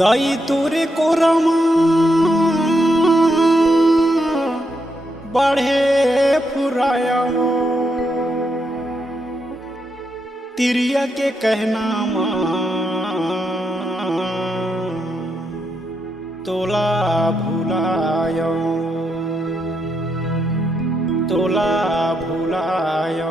दाई तोरे कोरमा बढ़े फुराया तिरिया के कहना तोला भुलायो तोला भुलायो।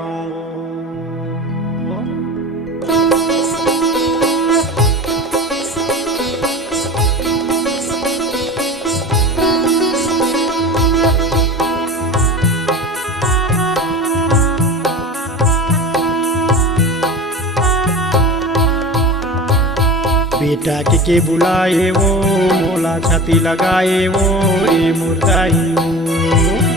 बेटा के बुलाए वो मोला छाती लगाए वो ए मुर्दाई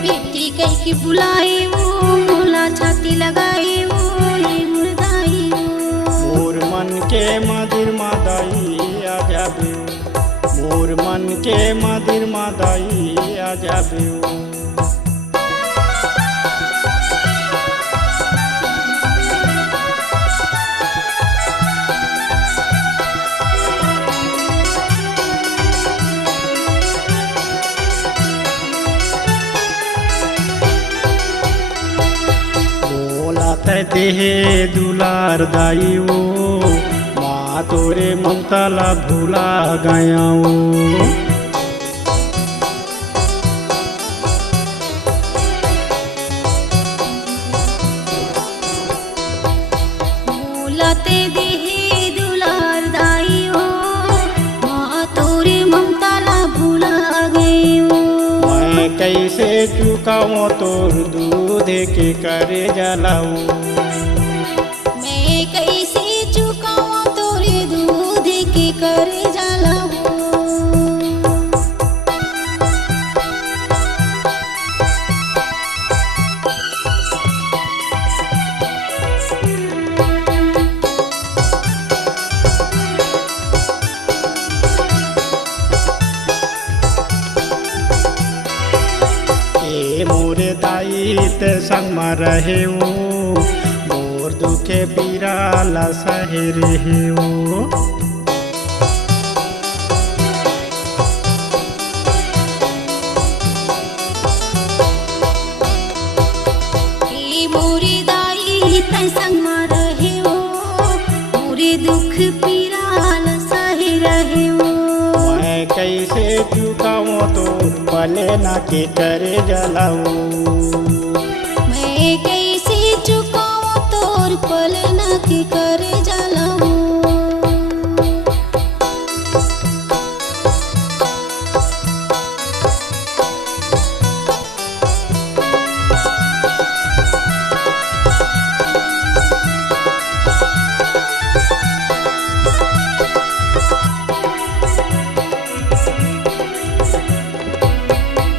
बेटी कह के बुलाए वो मोला छाती लगाए वो ए मुर्दाई मोर मन के मदिर मादाई आ जाबे मोर मन के मदिर मादाई आ जाबे। देहे दुलार दाई वो माँ तोरे ममता ला भूला गया वो बोलाते देहे दुलार दाई वो माँ तोरे ममता ला भूला गई वो। मैं कैसे चुकाऊं तोर दूध के करे जलाऊं मैं कैसे चुकाऊं तोरे दूध के करे जलाऊं। मोरे दाई ते संग में रहे वो मोर दुखे पीरा ला सहे रहे वो। मोरे दाई ते संग में रहे वो मोरे दुख पीरा ला सहे रहे वो। मैं कैसे चुकाऊं तो पले ना के करे जलाऊं मैं कैसे चुकाऊं तोर पल ना के करे जलाऊं।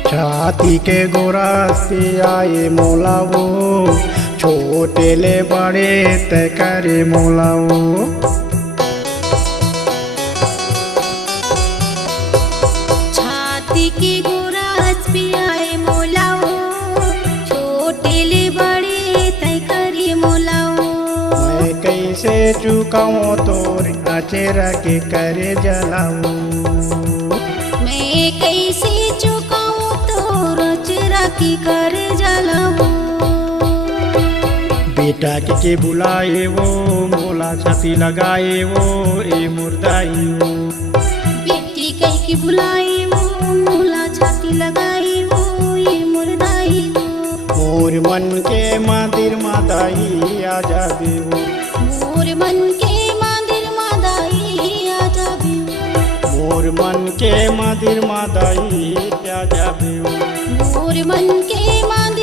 छाती के गोरा से आए मोला वो छोटे ले बड़े तय करे मोला वो। छाती के गोरा पे आए मोला वो छोटे ले बड़े तय करे मोला वो। मैं कैसे चुकाऊं तोर चेहरा के करे जलाऊं मैं कैसे चुकाऊं तोर चेहरा की करे जलाऊं। बेटा के बुलाए वो मोला छाती लगाए वो ए मुर्दाई वो। बेटी कह के बुलाए वो मोला छाती लगाए वो ए मुर्दाई वो। मोर मन के मदिर मादाई आ जाबे वो मोर मन के मंदिर मादाई आ जाबे वो। मोर मन के मदिर मादाई आ जाबे वो। मोर मन के मंदिर